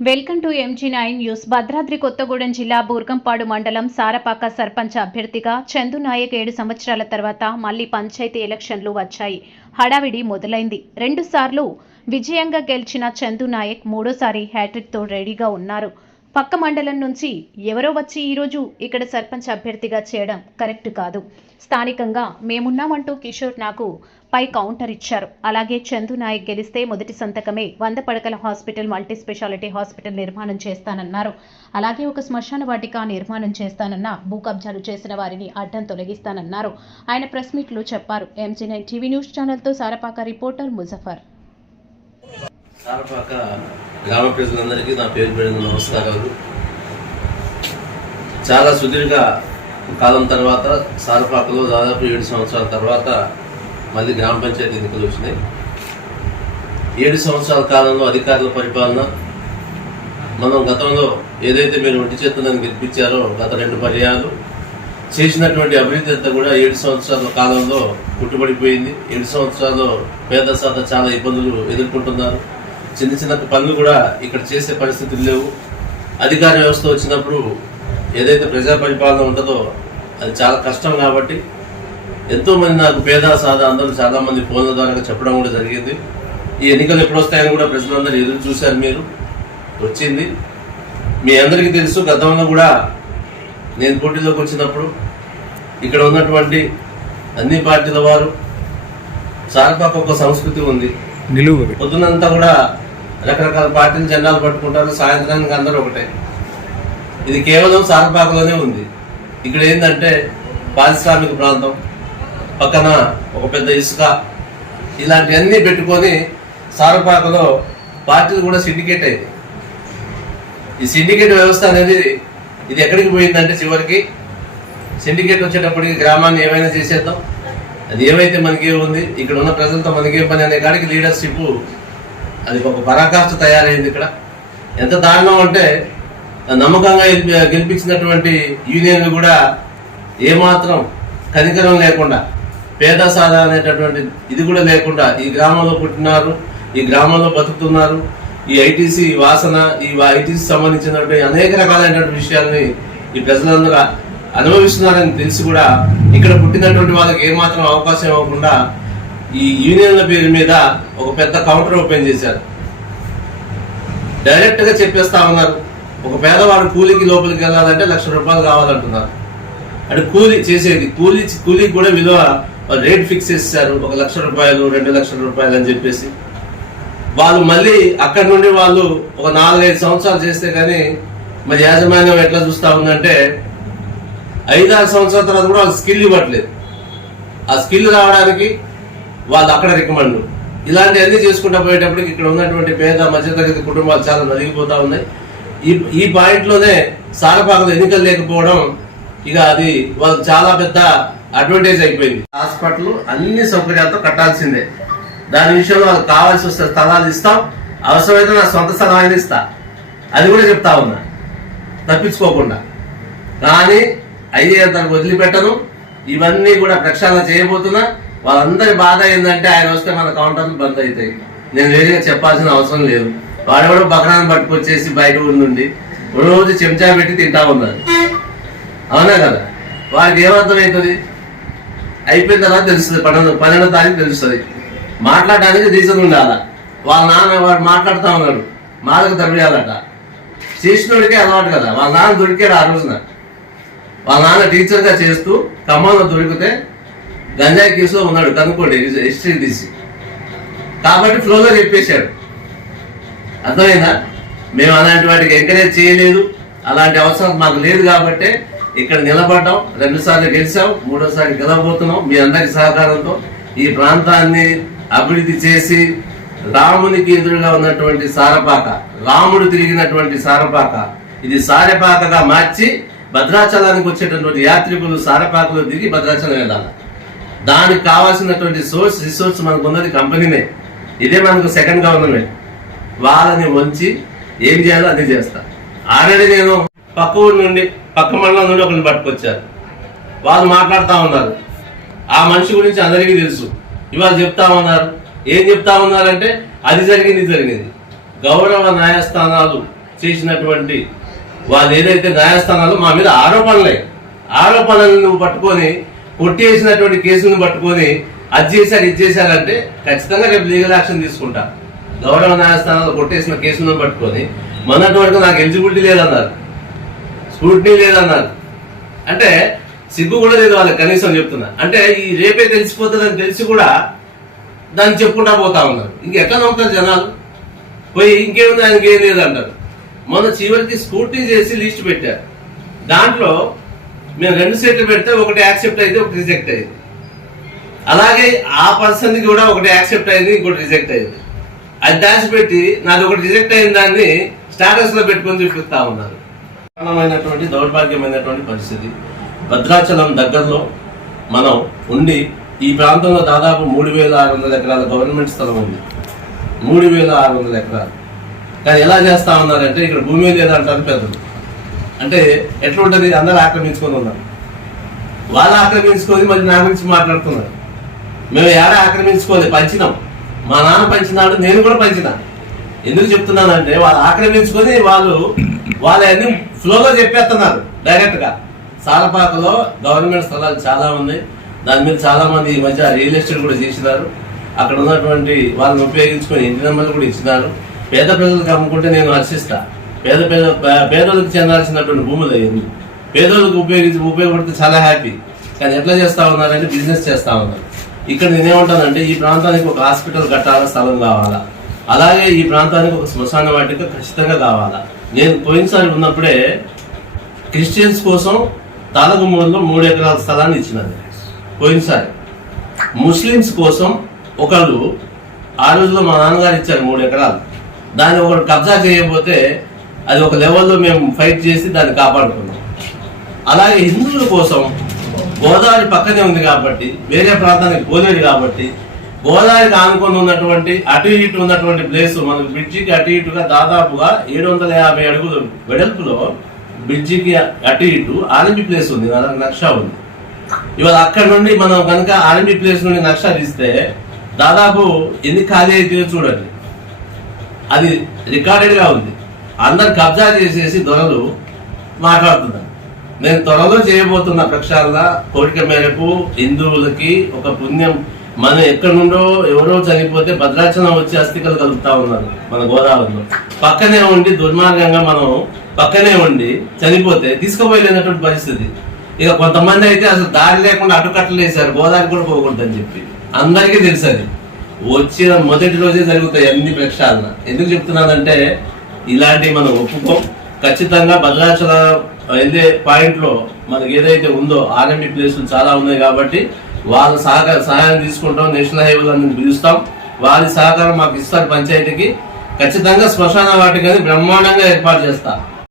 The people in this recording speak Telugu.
Welcome to MG nine news. Bhadradri Kothagudem జిల్లా బూర్గంపాడు మండలం సారపాక సర్పంచ్ అభ్యర్థిగా చందు నాయక్ ఏడు సంవత్సరాల తర్వాత మళ్ళీ పంచాయతీ ఎలక్షన్లు వచ్చాయి. హడావిడి మొదలైంది. రెండుసార్లు విజయంగా గెలిచిన చందు నాయక్ మూడోసారి హ్యాట్రిక్తో రెడీగా ఉన్నారు. పక్క మండలం నుంచి ఎవరో వచ్చి ఈరోజు ఇక్కడ సర్పంచ్ అభ్యర్థిగా చేయడం కరెక్ట్ కాదు. స్థానికంగా మేమున్నామంటూ కిషోర్ నాకు పై కౌంటర్ ఇచ్చారు. అలాగే చందు నాయక్ గెలిస్తే మొదటి సంతకమే వంద పడకల హాస్పిటల్ మల్టీ స్పెషాలిటీ హాస్పిటల్ నిర్మాణం చేస్తానన్నారు. అలాగే ఒక శ్మశాన వాటిక నిర్మాణం చేస్తానన్న భూ కబ్జాలు చేసిన వారిని అడ్డం తొలగిస్తానన్నారు. ఆయన ప్రెస్ మీట్లో చెప్పారు. ఎంజీ నైన్ టీవీ న్యూస్ ఛానల్తో సారపాక రిపోర్టర్ ముజఫర్. సారపాక గ్రామ ప్రజలందరికీ నా పేరు పేరున నమస్కారాలు. చాలా సుదీర్ఘ కాలం తర్వాత సారపాకలో దాదాపు ఏడు సంవత్సరాల తర్వాత మళ్ళీ గ్రామ పంచాయతీ ఎన్నికలు వచ్చినాయి. ఏడు సంవత్సరాల కాలంలో అధికారుల పరిపాలన మనం గతంలో ఏదైతే మీరు ఒంటి చేతులను గెలిపించారో గత రెండు పర్యాలు చేసినటువంటి అభివృద్ధి అంతా కూడా ఏడు సంవత్సరాల కాలంలో పుట్టుబడిపోయింది. ఏడు సంవత్సరాల్లో పేద సాత చాలా ఇబ్బందులు ఎదుర్కొంటున్నారు. చిన్న చిన్న పనులు కూడా ఇక్కడ చేసే పరిస్థితులు లేవు. అధికార వ్యవస్థ వచ్చినప్పుడు ఏదైతే ప్రజా పరిపాలన ఉంటుందో అది చాలా కష్టం కాబట్టి ఎంతోమంది నాకు పేద సాదా అందరూ చాలామంది ఫోన్ల ద్వారా చెప్పడం కూడా జరిగింది. ఈ ఎన్నికలు ఎప్పుడు వస్తాయని కూడా ప్రజలందరూ ఎదురు చూశారు మీరు. వచ్చింది. మీ అందరికీ తెలుసు గతంలో కూడా నేను పోటీలోకి వచ్చినప్పుడు ఇక్కడ ఉన్నటువంటి అన్ని పార్టీల వారు సారపాక ఒక సంస్కృతి ఉంది. నిలువు. పొద్దునంతా కూడా రకరకాల పార్టీలు జెండాలు పట్టుకుంటారు సాయంత్రానికి అందరూ ఒకటే. ఇది కేవలం సారపాకలోనే ఉంది. ఇక్కడ ఏంటంటే పారిశ్రామిక ప్రాంతం పక్కన ఒక పెద్ద ఇసుక ఇలాంటివన్నీ పెట్టుకొని సారపాకలో పార్టీలు కూడా సిండికేట్ అయింది ఈ సిండికేట్ వ్యవస్థ అనేది ఇది ఎక్కడికి పోయిందంటే చివరికి సిండికేట్ వచ్చేటప్పటికి గ్రామాన్ని ఏమైనా చేసేద్దాం అది ఏమైతే మనకి ఉంది ఇక్కడ ఉన్న ప్రజలతో మనకేం పని? అనే కాడికి లీడర్షిప్ అది ఒక పరాకాష్ట తయారైంది ఇక్కడ. ఎంత దారుణం అంటే నమ్మకంగా గెలిపించినటువంటి యూనియన్లు కూడా ఏమాత్రం కనికరం లేకుండా పేద సాధ అనేటటువంటి ఇది కూడా లేకుండా ఈ గ్రామంలో పుట్టినారు ఈ గ్రామంలో బతుకుతున్నారు. ఈ ఐటీసీ వాసన ఈ ఐటీసీ సంబంధించినటువంటి అనేక రకాలైనటువంటి విషయాల్ని ఈ ప్రజలందరూ అనుభవిస్తున్నారని తెలిసి కూడా ఇక్కడ పుట్టినటువంటి వాళ్ళకి ఏమాత్రం అవకాశం ఇవ్వకుండా ఈ యూనియన్ల పేరు మీద ఒక పెద్ద కౌంటర్ ఓపెన్ చేశారు. డైరెక్ట్గా చెప్పేస్తా ఉన్నారు ఒక పేదవాడు కూలికి లోపలికి వెళ్ళాలంటే లక్ష రూపాయలు కావాలంటున్నారు. అంటే కూలి చేసేది కూలి కూలికి కూడా విలువ రేట్ ఫిక్స్ చేశారు ఒక లక్ష రూపాయలు రెండు లక్షల రూపాయలు అని చెప్పేసి. వాళ్ళు మళ్ళీ అక్కడి నుండి వాళ్ళు ఒక నాలుగైదు సంవత్సరాలు చేస్తే కానీ మరి యాజమాన్యం ఎట్లా చూస్తా ఉందంటే ఐదారు సంవత్సరాల తర్వాత కూడా వాళ్ళు స్కిల్ ఇవ్వట్లేదు. ఆ స్కిల్ రావడానికి వాళ్ళు అక్కడ రికమెండ్. ఇలాంటివన్నీ చేసుకుంటా పోయేటప్పటికి ఇక్కడ ఉన్నటువంటి పేద మధ్యతరగతి కుటుంబాలు చాలా నలిగిపోతా ఉన్నాయి. ఈ ఈ పాయింట్లోనే సారపాకలు ఎన్నికలు లేకపోవడం ఇక అది వాళ్ళకి చాలా పెద్ద అడ్వాంటేజ్ అయిపోయింది. హాస్పిటల్ అన్ని సౌకర్యాలతో కట్టాల్సిందే. దాని విషయంలో వాళ్ళకి కావాల్సి వస్తే స్థలాలు ఇస్తాం. అవసరమైతే నా సొంత స్థలం అయినా ఇస్తా. అది కూడా చెప్తా ఉన్నా. తప్పించుకోకుండా. కానీ అయ్యేంత వదిలిపెట్టను ఇవన్నీ కూడా ప్రక్షాళన చేయబోతున్నా. వాళ్ళందరి బాధ ఏంటంటే ఆయన వస్తే మన కౌంటర్లు బంద్ అవుతాయి. నేను వేరేగా చెప్పాల్సిన అవసరం లేదు. వాడెవడో బకరాన్ని పట్టుకొచ్చేసి బయట ఊరి రోజు చెంచా పెట్టి తింటా ఉన్నారు. అవునా కదా? వాడికి ఏమర్థమవుతుంది అయిపోయిన తర్వాత తెలుస్తుంది పన్నెండు పన్నెండో తారీఖు తెలుస్తుంది. మాట్లాడడానికి రీజన్ ఉండాల? వాళ్ళ నాన్న వాడు మాట్లాడుతూ ఉన్నాడు. మాదకు తమిళాలట చేసినోడికే అలవాటు కదా. వాళ్ళ నాన్న దొరికాడు ఆ రోజున. వాళ్ళ నాన్న టీచర్గా చేస్తూ ఖమ్మంలో దొరికితే గంజాయి కేసులో ఉన్నాడు కనుక్కోండి హిస్టరీ తీసి. కాబట్టి ఫ్లోలో చెప్పేశాడు. అర్థమైందా? మేము అలాంటి వాటికి ఎంకరేజ్ చేయలేదు. అలాంటి అవసరం మాకు లేదు కాబట్టి ఇక్కడ నిలబడ్డాం. రెండుసార్లు గెలిచాం మూడోసారి గెలవబోతున్నాం. మీ అందరి సహకారంతో ఈ ప్రాంతాన్ని అభివృద్ధి చేసి రామునికి ఎదురుగా ఉన్నటువంటి సారపాక రాముడు తిరిగినటువంటి సారపాక ఇది సారపాకగా మార్చి భద్రాచలానికి వచ్చేటటువంటి యాత్రికులు సారపాకులు దిగి భద్రాచలం వెళ్ళాలి. దానికి కావాల్సినటువంటి సోర్స్ రిసోర్స్ మనకు ఉన్నది కంపెనీనే. ఇదే మనకు సెకండ్ గవర్నమెంట్. వాళ్ళని వంచి ఏం చేయాలో అది చేస్తా ఆల్రెడీ నేను పక్క ఊరి నుండి పక్క మండలం నుండి ఒకరిని పట్టుకొచ్చారు. వాళ్ళు మాట్లాడుతూ ఉన్నారు. ఆ మనిషి గురించి అందరికీ తెలుసు. ఇవాళ చెప్తా ఉన్నారు. ఏం చెప్తా ఉన్నారంటే అది జరిగింది జరిగింది. గౌరవ న్యాయస్థానాలు చేసినటువంటి వాళ్ళు ఏదైతే న్యాయస్థానాలు మా మీద ఆరోపణలే. ఆరోపణలను పట్టుకొని కొట్టేసినటువంటి కేసులను పట్టుకొని అది చేశారు ఇది చేశారంటే ఖచ్చితంగా రేపు లీగల్ యాక్షన్ తీసుకుంటా. గౌరవ న్యాయస్థానాలు కొట్టేసిన కేసులను పట్టుకొని మొన్నటి వరకు నాకు ఎలిజిబిలిటీ లేదన్నారు. స్క్రూటినీ లేదన్నారు. అంటే సిగ్గు కూడా లేదు వాళ్ళకి కనీసం చెప్తున్నా. అంటే ఈ రేపే తెలిసిపోతుందని తెలిసి కూడా దాన్ని చెప్పుకుంటా పోతా ఉన్నారు. ఇంకెక్కడ నమ్ముతారు జనాలు? పోయి ఇంకేముంది ఆయనకి ఏం లేదంటారు? మొన్న చివరికి స్కూటీ చేసి లిస్ట్ పెట్టారు. దాంట్లో మేము రెండు సెట్లు పెడితే ఒకటి యాక్సెప్ట్ అయితే ఒకటి రిజెక్ట్ అయింది. అలాగే ఆ పర్సన్ కూడా ఒకటి యాక్సెప్ట్ అయింది ఇంకోటి రిజెక్ట్ అయింది. అది దాచిపెట్టి నాది ఒకటి రిజెక్ట్ అయిన దాన్ని స్టాటస్లో పెట్టుకొని చూపిస్తా ఉన్నారు. కారణమైనటువంటి దౌర్భాగ్యమైనటువంటి పరిస్థితి. భద్రాచలం దగ్గరలో మనం ఉండి ఈ ప్రాంతంలో దాదాపు మూడు వేల ఆరు వందల ఎకరాల గవర్నమెంట్ స్థలం ఉంది. మూడు వేల ఆరు వందల ఎకరాలు. కానీ ఎలా చేస్తా ఉన్నారంటే ఇక్కడ భూమి లేదంటారు పెద్దలు. అంటే ఎట్లా ఉంటుంది అందరూ ఆక్రమించుకొని ఉన్నారు. వాళ్ళు ఆక్రమించుకొని మళ్ళీ నా గురించి మాట్లాడుతున్నారు. మేము ఏడా ఆక్రమించుకోలేదు పంచినాం. మా నాన్న పంచినాడు నేను కూడా పంచినా. ఎందుకు చెప్తున్నానంటే వాళ్ళు ఆక్రమించుకొని వాళ్ళు వాళ్ళని ఫ్లోలో చెప్పేస్తున్నారు డైరెక్ట్గా సాలపాకలో గవర్నమెంట్ స్థలాలు చాలా ఉన్నాయి. దాని మీద చాలా మంది ఈ మధ్య రియల్ ఎస్టేట్ కూడా చేసినారు. అక్కడ ఉన్నటువంటి వాళ్ళని ఉపయోగించుకొని ఇంటి నెంబర్లు కూడా ఇచ్చినారు. పేద ప్రజలకు అమ్ముకుంటే నేను హర్షిస్తా పేద పేద పే- పేదలకు చెందాల్సినటువంటి భూములు అయ్యింది. పేదలకు ఉపయోగించి ఉపయోగపడితే చాలా హ్యాపీ. కానీ ఎట్లా చేస్తా ఉన్నారంటే బిజినెస్ చేస్తా ఉన్నారు. ఇక్కడ నేనేమంటానంటే ఈ ప్రాంతానికి ఒక హాస్పిటల్ కట్టాలా స్థలం కావాలా? అలాగే ఈ ప్రాంతానికి ఒక శ్మశాన వాటిక ఖచ్చితంగా కావాలా? నేను పోయినసారి ఉన్నప్పుడే క్రిస్టియన్స్ కోసం తాలగుమూరులో మూడు ఎకరాల స్థలాన్ని ఇచ్చినది పోయినసారి. ముస్లిమ్స్ కోసం ఒకళ్ళు ఆ రోజులో మా నాన్నగారు ఇచ్చారు మూడు ఎకరాలు. దాన్ని ఒకటి కబ్జా చేయకపోతే అది ఒక లెవెల్లో మేము ఫైట్ చేసి దాన్ని కాపాడుకున్నాం అలాగే హిందువుల కోసం గోదావరి పక్కనే ఉంది కాబట్టి వేరే ప్రాంతానికి పోలేదు కాబట్టి గోదావరికి ఆనుకొని ఉన్నటువంటి అటు ఇటు ఉన్నటువంటి ప్లేస్ మన బ్రిడ్జికి అటు ఇటుగా దాదాపుగా ఏడు వందల యాభై అడుగులు వెడల్పులో బ్రిడ్జికి అటు ఇటు ఆర్ఎంపీ ప్లేస్ ఉంది అలాగే నక్షా ఉంది. ఇవాళ అక్కడ నుండి మనం కనుక ఆర్ఎంపీ ప్లేస్ నుండి నక్షా తీస్తే దాదాపు ఎన్ని ఖాళీ అయితే చూడండి. అది రికార్డెడ్గా ఉంది. అందరు కబ్జా చేసేసి దొరలు మాట్లాడుతున్నారు. నేను త్వరలో చేయబోతున్న ప్రక్షాళన కోరిక మేరకు హిందువులకి ఒక పుణ్యం. మనం ఎక్కడి నుండో ఎవరో చనిపోతే భద్రాచలం వచ్చి అస్థికలు కలుపుతా ఉన్నారు మన గోదావరిలో. పక్కనే ఉండి దుర్మార్గంగా మనం పక్కనే ఉండి చనిపోతే తీసుకుపోయలేనటువంటి పరిస్థితి. ఇక కొంతమంది అయితే అసలు దారి లేకుండా అడ్డుకట్టలు గోదావరి కూడా పోకూడదని చెప్పి. అందరికీ తెలుసు అది. వచ్చిన మొదటి రోజే జరుగుతాయి అన్ని ప్రక్షాళన. ఎందుకు చెప్తున్నానంటే ఇలాంటివి మనం ఒప్పుకోం. ఖచ్చితంగా భద్రాచల వెళ్ళే పాయింట్లో మనకి ఏదైతే ఉందో ఆర్ఎండి ప్లేసులు చాలా ఉన్నాయి కాబట్టి వాళ్ళ సహకార సహాయం తీసుకుంటాం నేషనల్ హైవేలను పిలుస్తాం. వారి సహకారం మాకు ఇస్తారు పంచాయతీకి. ఖచ్చితంగా శ్మశాన వాటికని బ్రహ్మాండంగా ఏర్పాటు చేస్తాం.